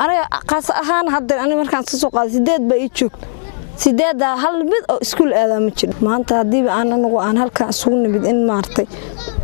أنا قاس أهان هذا أنا مركان سوق سداد بيجوك سداد هالبيت أو سكول هذا متشل ما أنت هدي أنا نقول أنا هالكان سكول بدين مارتي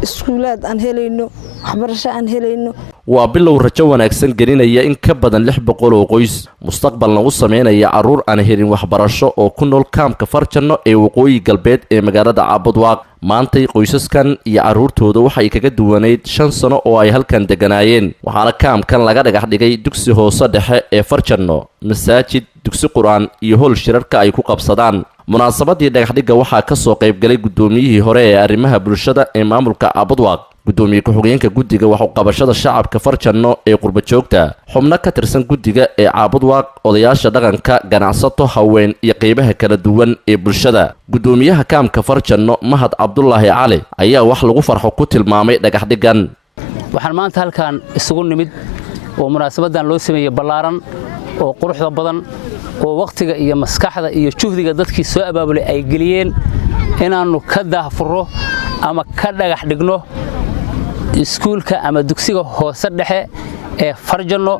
سكولات أن هلينو waxbarasho aan helayno waa bilow rajo wanaagsan gelinaya in ka badan 600 oo qoys mustaqbal lagu sameeynaya caruur aan helin waxbarasho oo ku nool kaamka Farjano ee waqooyi galbeed ee magaalada Caabudwaaq maantay qoysaskan iyo caruurtooda waxay kaga duwaneyd 5 sano oo ay halkan deganaayeen waxaana kaamkan laga dhagax dhigay dugsi hoose dhexe ee Farjano masaajid dugsi quraan iyo hool shirarka ay ku qabsadaan munaasabadii dhagaxdhiga waxaa ka soo qayb galay gudoomiyihii hore ee arrimaha bulshada ee maamulka Caabudwaaq gudoomiye ku-xigeenka guddiga waxa uu qabashada shacabka Farjano ee qurba joogta xubno ka tirsan guddiga ee Caabudwaaq odayaasha dhaqanka ganacsato haween iyo qaybaha kala duwan ee bulshada gudoomiyaha kaamka Farjano Mahad Cabdullaahi Cali ayaa wax lagu farxo ku tilmaamay dhagaxdhigan waxaan maanta halkan isugu nimid oo munaasabadan loo sameeyay ballaaran oo quruxda badan oo waqtiga iyo maskaxda iyo juhdiga dadkii soo abaabulay ay geliyeen inaanu ka daahfuro ama ka dhagax dhigno iskuulka ama dugsiga hoose dhexe ee Farjano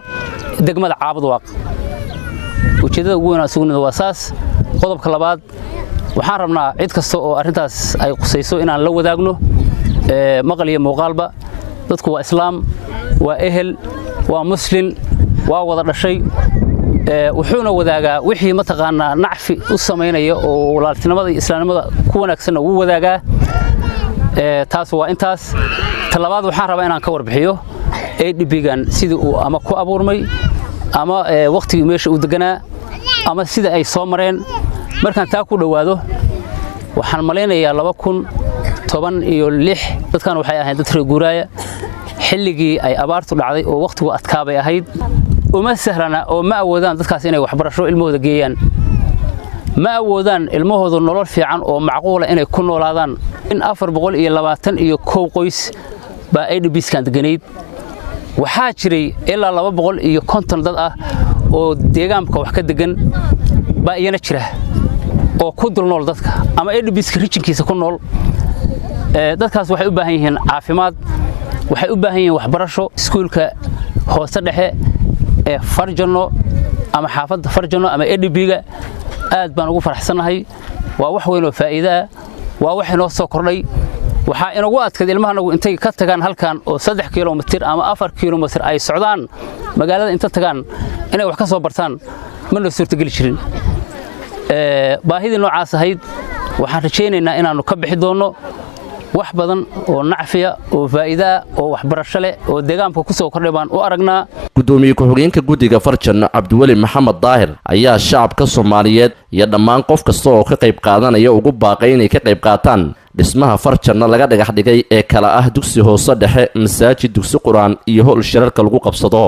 degmada Caabudwaaq ujeedada ugu weyn asugnida waa saas qodobka labaad waxaan rabnaa cid kasta oo arintaas ay qusayso inaan la wadaagno maqal iyo muuqaalba dadku waa islaam waa ehel waa muslim waa wada dhashay wuxuuna wadaagaa wixii ma taqaanaa nacfi u sameeynaya oo walaaltinimada iyo islaamnimada ku wanaagsan uu wadaagaa taas waa intaas talabaad waxaan rabaa inaan ka warbixiyo ADB-gan sidii uu ama ku abuurmay ama waqtigii meesha uu deganaa ama sida ay soo mareen markaan taa ku dhawaado waxaan maleynayaa 2016 dadkan waxay ahayd dad reer guuraaya xilligii ay abaartu dhacday oo waqtigu adkaabay ahayd uma sahlana oo ma awoodaan dadkaas inay waxbarasho ilmahooda geeyaan ma awoodaan ilmahooda nolol fiican oo macquul ah inay ku noolaadaan in 421 qoys ba ADB-skan deganeyd waxaa jiray ilaa 250 dad ah oo deegaanka wax ka degan ba iyana jira oo ku dul nool dadka ama ADB-ska regionkiisa ku nool dadkaas waxay u baahan yihiin caafimaad waxay u baahan yihiin waxbarasho iskuulka hoose dhexe ee Farjano ama xaafadda Farjano ama ADB-ga aad baan ugu faraxsanahay waa wax weyn oo faa'iido ah waa wax inoo soo kordhay waxa inagu adkayd ilmahanagu intay ka tagaan halkan oo 3 kiiloomitir ama 4 kiiloomitir ay socdaan magaalada inta tagaan inay wax ka soo bartaan ma noo suurtagal jirin baahidii noocaas ahayd waxaan rajaynaynaa inaanu ka bixi doono wax badan oo nacfiya oo faa'iido oo waxbarasho leh oo deegaanka ku soo kordhay baan u aragnaa gudoomiye ku-xigeenka guddiga Farjano Cabdiwali Maxamed Daahir ayaa shacabka Soomaaliyeed iyo dhammaan qof kasta oo ka qayb qaadanaya ugu baaqay inay ka qayb qaataan dhismaha Farjano laga dhagax dhigay ee kala ah dugsi hoose dhexe masaajid dugsi quraan iyo hool shirarka lagu qabsado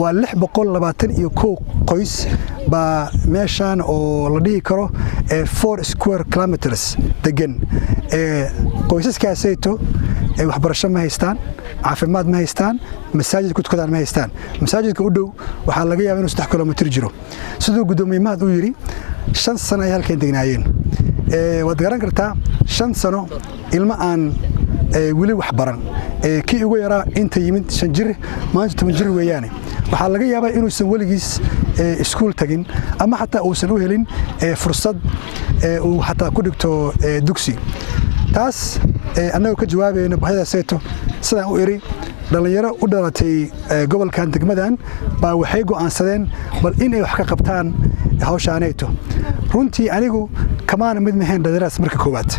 waa 621 qoys ba meeshan oo la dhigi karo 4 square kilometers degan qoysaskaasayto ay waxbarasho ma haystaan caafimaad ma haystaan masaajid ku tukadaan ma haystaan masaajidka u dhow waxa laga yaabaa inuu 3 kilomitir jiro sidoo gudoomiye Mahad uu yiri 5 sano ay halkan degnaayeen waad garan kartaa 5 sano ilma aan wili wax baran kii ugu yaraa inta yimid 5 jir maanta 10 jir weeyaan waxa laga yaabaa inuu san waligiis iskuul tagin ama xataa uusan u helin fursad uu xataa ku dhigto dugsi taas annagu ka jawaabayna baahidaaseeto sidaan u iri dhalinyaro u dhalatay gobolkan degmadan baa waxay go'aansadeen bal inay wax ka qabtaan hawshaaneeto runtii anigu kamaana mid mahayn dhalinyaraas marka koowaad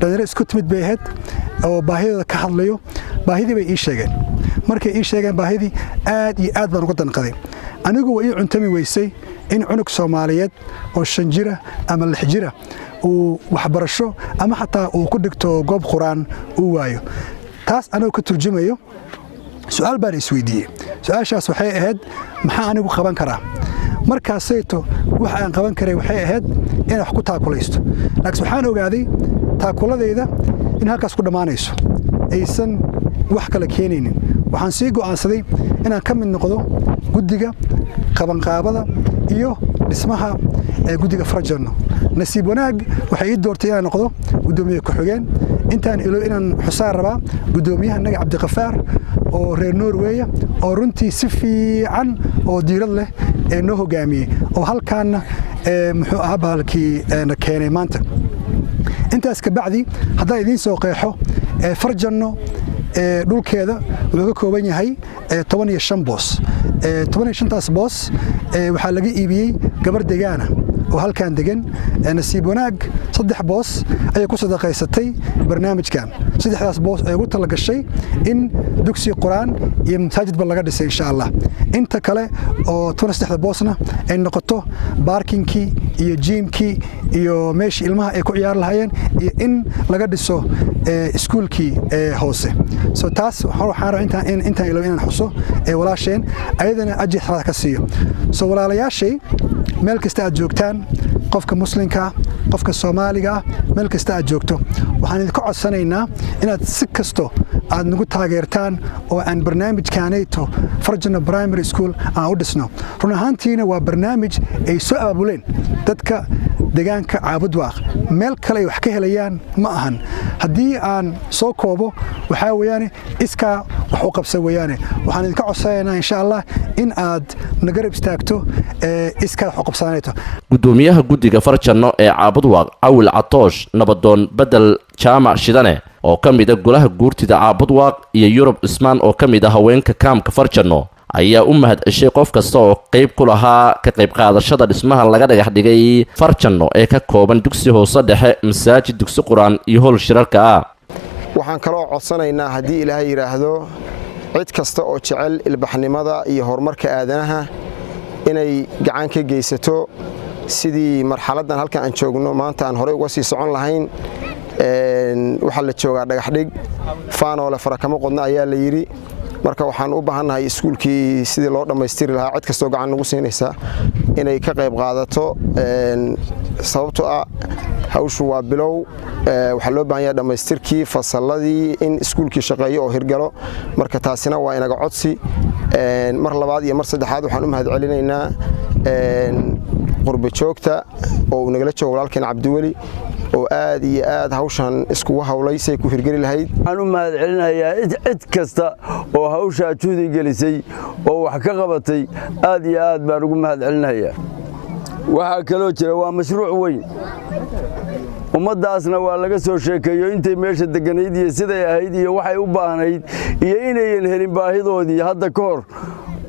dhalinyaro isku timid bay ahayd oo baahidooda ka hadlayo baahidii bay ii sheegeen markay ii sheegeen baahidii aad iyo aad baan uga danqaday anigu way ii cuntami weysay in cunug Soomaaliyeed oo 5 jira ama 6 jira uu waxbarasho ama xataa uu ku dhigto goob quraan uu waayo taas anigu ka turjumayo su'aal baan isweydiiyay su'aashaas waxay ahayd maxaa anigu qaban karaa markaasayto waxa aan qaban karay waxay ahayd in wax ku taakulaysto laakiin waxaan ogaaday taakuladayda in halkaas ku dhamaanayso aysan wax kala keenaynin waxaan sii go'aansaday inaan ka mid noqdo guddiga qabanqaabada iyo dhismaha guddiga Farjano nasiib wanaag waxay ii doortay inaan noqdo gudoomiye ku-xigeen intaan ilo inaan xusaan rabaa gudoomiyaha naga Cabdi Qafaar oo reer Norway oo runtii si fiican oo diirad leh ee noo hogaamiyay oo halkaana muxuu ahaa baalkii keenay maanta intaas ka bacdi hadaa idin soo qeexo Farjanno dhulkeeda wuxuu ka kooban yahay 15 boos 15taas boos waxaa laga iibiyay gabar deegaana oo halkaan degan nasiib wanaag 3 boos ay ku sadaqaysatay barnaamijkan 3daas boos ay ugu tala gashay in dugsi quraan iyo masaajidba laga dhisay insha Allah inta kale oo 13 boosna ay noqoto parkingki iyo gymki iyo meeshii ilmaha ay ku ciyaar lahaayeen iyo in laga dhiso iskuulkii hoose soo taas waxaan rabaa intaan ilo inaan xuso walaasheen ayadana ajir xaraad ka siiyo soo walaalayaashay meel kasta aad joogtaan qofka muslimka qofka Soomaaliga meel kasta aad joogto waxaan idin ka codsanaynaa inaad si kasto aad nagu taageertaan oo aan barnaamijkaanayto Farjanno Primary School aan u dhisno run ahaantiina waa barnaamij ay soo abaabuleen dadka deegaanka Caabudwaaq meel kale wax ka helayaan ma ahan haddii aan soo koobo waxa weeyaan iska wax u qabsan weeyaan waxaan idin ka codsanaynaa insha Allah in aad nagarab istaagto iska wax u qabsanayto gudoomiyaha guddiga Farjanno ee Caabudwaaq Awil Catoosh nabadoon bedel jaamac shidane oo kamid ah golaha guurtida Caabudwaaq iyo Yurub Ismaan oo kamid ah haweenka kaamka Farjanno ayaa u mahad ceshay qof kasta oo qayb ku lahaa ka qayb qaadashada dhismaha laga dhagax dhigay Farjanno ee ka kooban dugsi hoose dhexe masaajid dugsi quraan iyo howl shirarka ah waxaan kala codsanaynaa hadii Ilaahay yiraahdo cid kasta oo jecel ilbaxnimada iyo horumarka aadanaha inay gacan ka geysato sidii marxaladan halka aan joogno maanta aan hore uga sii socon lahayn waxa la joogaa dhagax dhig faano la farakamo qodna ayaa la yiri marka waxaan u baahanahay iskuulkii sidii loo dhameystiri lahaa cid kasta oo gacan nagu siinaysa inay ka qayb qaadato sababtoo ah hawshu waa bilow waxa loo baahan yahay dhameystirkii fasalladii in iskuulkii shaqeeyo oo hirgalo marka taasina waa inaga codsi mar labaad iyo mar saddexaad waxaan u mahad celinaynaa qurbo joogta oo nagala joogo walaalkeen Cabdiweli oo aad iyo aad hawshan isku hawlaysay ku hirgeli lahayd waxaan u mahad celinayaa cid kasta oo hawsha juhdi gelisay oo wax ka qabatay aad iyo aad baan ugu mahad celinayaa waxa kale jira waa mashruuc weyn ummadaasna waa laga soo sheekeeyo intay meesha deganayd iyo siday ahayd iyo waxay u baahnayd iyo inay helin baahidoodii hadda ka hor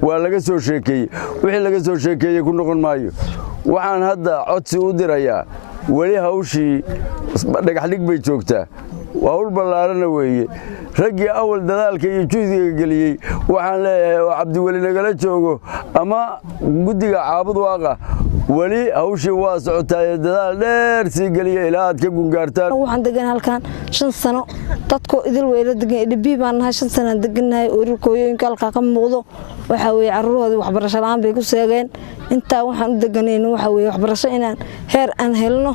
waa laga soo sheekeeyay wixii laga soo sheekeeyay ku noqon maayo waxaan hadda codsi u dirayaa wali hawshii dhagax dhig bay joogtaa waa hawl ballaaran weeye raggii awal dadaalka iyo juhdiga geliyay waxaan leeyahay oo Cabdiweli nagala joogo ama guddiga Caabudwaaq wali hawshii waa socotaa dadaal dheer si galiya ilaa aad ka gungaartaan waxaan degan halkan 5 sano dadku idil weeyla degan dhib baan nahay 5 sano deganahay ururkooyinka halka ka muuqdo waxa weey caruurooda waxbarasho la'aan bay ku seegeen inta waxaan u deganayna waxa weey waxbarasho inaan heer aan helno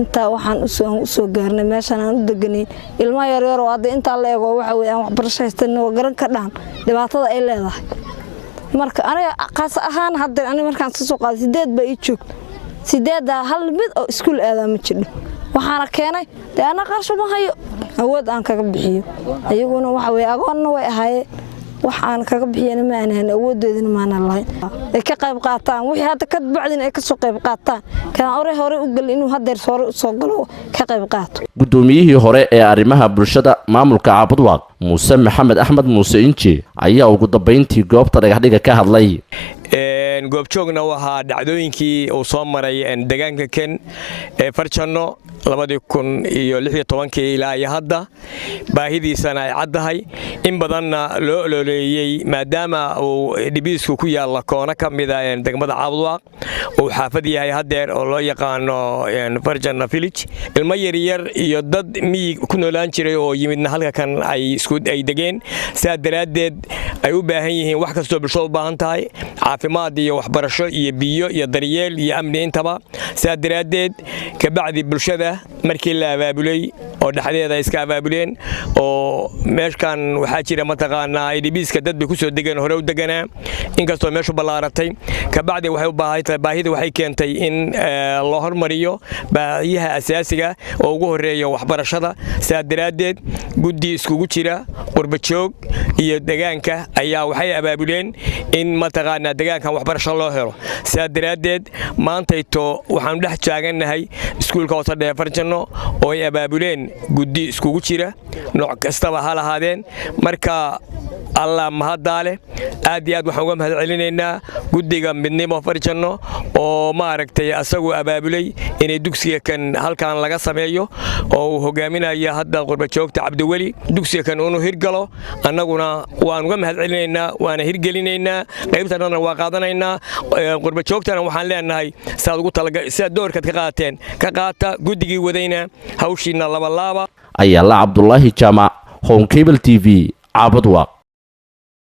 inta waxaan u soo gaarnay meeshan aan u deganay ilma yar yar oo hadda inta la eego waxa weey aan waxbarasho haystano garan ka dhaan dhibaatada ay leedahay marka aniga qaas ahaan hadda aniga markaan soo qaaday 8 bay joogto 8 hal mid oo iskuul aada ma jiro waxaana keenay ana qarsho ma hayo awood aan kaga bixiyo ayaguna waxa weey agoonna way ahaayeen waxaan kaga bixiyana ma aanan awoodeedina ma aanan lahayn ay ka qayb qaataan wixii hadda ka bacdin ay ka soo qayb qaataan kan hore u gal inuu hadda hore soo galo ka qayb qaato gudoomiyihii hore ee arrimaha bulshada maamulka Caabudwaaq Muuse Maxamed Axmed Muuse Inji ayaa ugu dambeyntii goobta dhagax dhiga ka hadlay goobjoogna waxa dhacdooyinkii uu soo maray deegaanka kan ee Farjanno 2016 ilaa hadda baahidiisana ay caddahay in badanna loo ololeeyay maadaama uu dhibiisku ku yaal koona kamida degmada Caabudwaaq oo xaafad yahay hadeer oo loo yaqaano Farjanno village ilmo yar iyo dad miyi ku noolaan jiray oo yimidna halka kan ay degeen saa daraadeed ay u baahan yihiin wax kasta bulshada u baahan tahay caafimaad iyo waxbarasho iyo biyo iyo daryeel iyo amni intaba sidaa daraaddeed kabacdi bulshada markii la abaabulay oo dhexdeeda iska abaabuleen oo meeshan waxaa jira mataqaanaa IDPska dad bay ku soo degan hore u deganaa inkastoo meeshu ballaaratay kabacdi waxay u baahatay baahida waxay keentay in loo hormariyo baahiyaha asaasiga oo ugu horeeya waxbarashada sidaa daraaddeed guddi iskugu jira qurbajoog iyo deegaanka ayaa waxay abaabuleen in mataqaanaa deegaankan waxbarasho loo helo sidaa daraaddeed maantayto waxaanu dhex taagannahay iskuulka hoose dhexe Farjanno oo ay abaabuleen guddi iskugu jira nooc kastaba ha lahaadeen marka alla mahadaale aad iyo aad waxaan uga mahad celinaynaa guddiga midnimo Farjanno oo maaragtay asagu abaabulay inay dugsiga kan halkan laga sameeyo oo uu hogaaminayo hadda qurbajoogta Cabdiweli dugsiga kan uu hirgalo annaguna waan uga mahad celinaynaa waana hirgelinaynaa qaybtana waa qaadanaynaa qurbajoogtana waxaan leenahay saad ugu talagalay sida doorka ka qaateen ka qaata guddigii wadayna hawshiina laba ayaa la Cabdullaahi Jaamac Home Cable TV Caabud Waaq